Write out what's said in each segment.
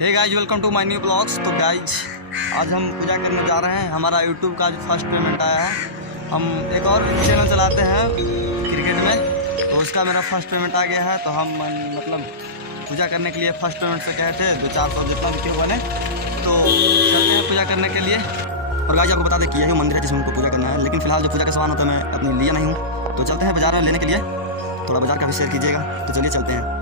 Hey guys, welcome to my new blogs. तो guys आज हम पूजा करने जा रहे हैं। हमारा यूट्यूब का जो फर्स्ट पेमेंट आया है। हम एक और चैनल चलाते हैं क्रिकेट में, तो उसका मेरा फर्स्ट पेमेंट आ गया है। तो हम मतलब पूजा करने के लिए फर्स्ट पेमेंट से कहे थे 200-400 जितना भी क्यों बने, तो चलते हैं पूजा करने के लिए। और गाइज आपको बता दें कि यही मंदिर है जिसमें हमको पूजा करना है, लेकिन फिलहाल जो पूजा का सामान होता है मैं अपने लिया नहीं हूँ। तो चलते हैं बाजार लेने के लिए। थोड़ा बाजार का भी शेयर कीजिएगा। तो चलिए चलते हैं।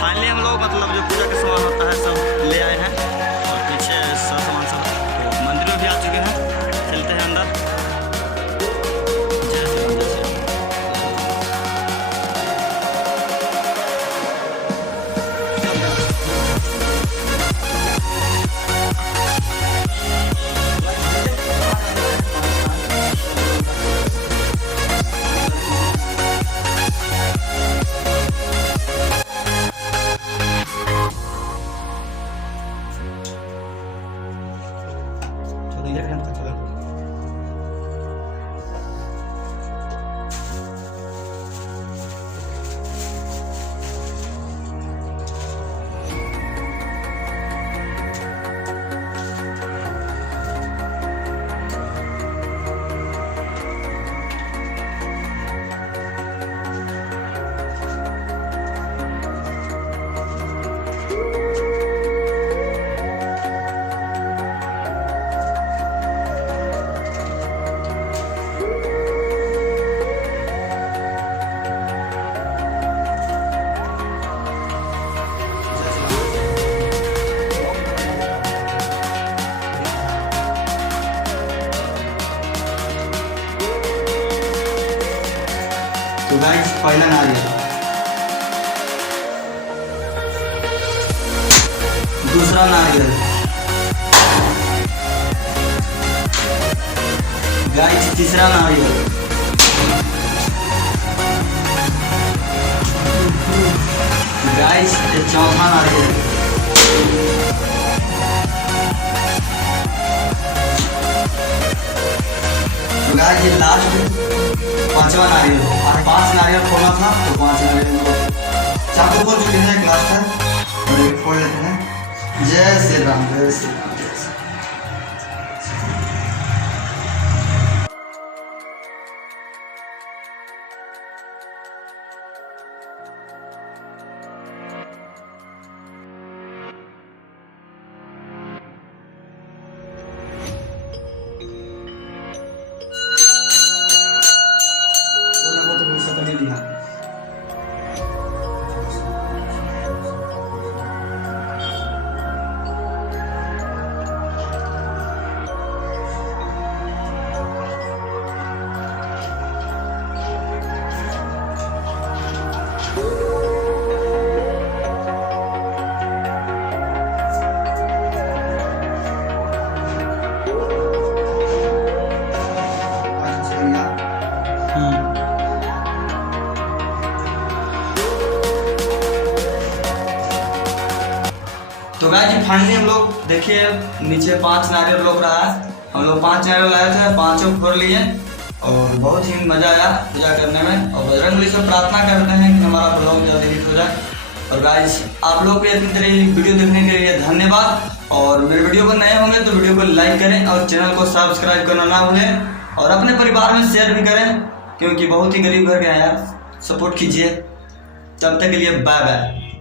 फाइनली हम लोग मतलब जो पूजा का सामान होता है सब ले आए हैं, और पीछे सब सामान सब तो मंदिर में भी आ चुके हैं। चलते हैं अंदर। जय श्री राम, जय श्री राम। तो गाइस पहला नारियल, दूसरा नारियल, गाइस तीसरा नारियल, गाइस चौथा नारियल, तो गाइस ये लास्ट पांचवा नारियल। 5 नारियल फोड़ना था, तो 5 नारियल चाकू खोल चुके हैं। एक लास्ट है और एक फोड़ लेते हैं। जय श्री राम, जय श्री राम। तो गाइस फाइनली हम लोग देखिए नीचे 5 नारियल रोक रहा है। हम लोग 5 नारियल लाए थे, 5 फोड़ लिए और बहुत ही मजा आया पूजा करने में। और बजरंगबली से प्रार्थना करते हैं कि हमारा ब्लॉग जल्दी हिट हो जाए। और गाइस आप लोग को इतनी तरह वीडियो देखने के लिए धन्यवाद। और मेरे वीडियो पर नए होंगे तो वीडियो को लाइक करें और चैनल को सब्सक्राइब करना ना भूलें, और अपने परिवार में शेयर भी करें, क्योंकि बहुत ही गरीब घर के हैं यार। सपोर्ट कीजिए। तब तक के लिए बाय बाय।